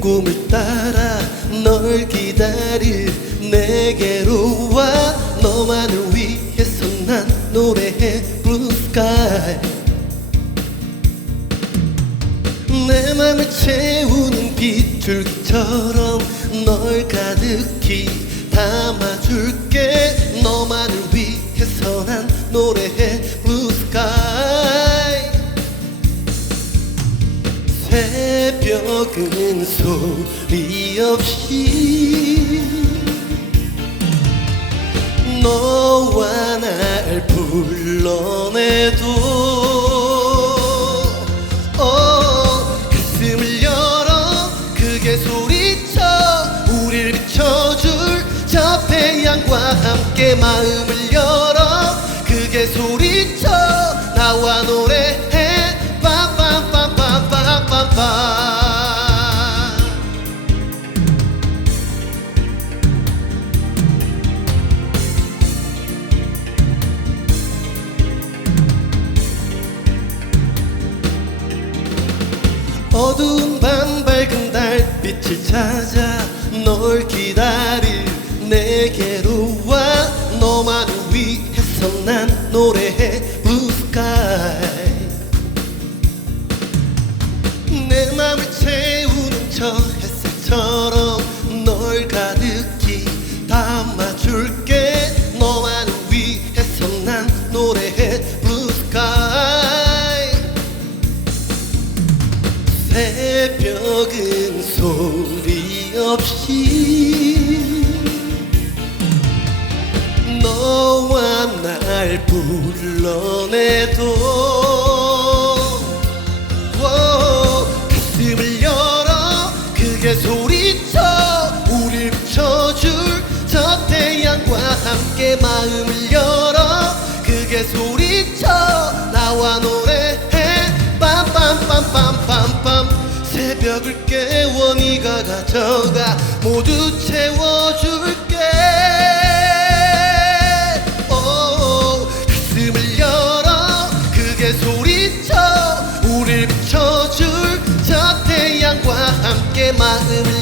꿈을 따라 널 기다릴 내게로 와. 너만을 위해서 난 노래해 Blue Sky. 내 맘을 채우는 빗줄기처럼 널 가득히 담아줄게. 너만을 위해서 난 노래해 Blue Sky. 새벽은 소리 없이 너와 날 불러내도 가슴을 열어 크게 소리쳐 우릴 비춰줄 저 태양과 함께 마음을 열어 크게 소리쳐 나와 노래해 빰빰빰빰빰빰빰. 어두운 밤 밝은 달빛을 찾아 널 기다릴 내게로 와. 너만을 위해서 난 노래해 Blue Sky. 내 맘을 채우는 저 햇살처럼 널 가득히 담아줄게. 너만을 위해서 난 노래해 Blue Sky. 새벽은 소리 없이 너와 날 불러내도 가슴을 열어 크게 소리쳐 우릴 비춰줄 저 태양과 함께 마음을 열어 크게 소리쳐 나와 노래해 빰빰빰빰빰빰. 새벽을 깨워 네가 가져가 모두 채워줄게. 가슴을 열어 크게 소리쳐 우릴 비춰줄 저 태양과 함께 마음을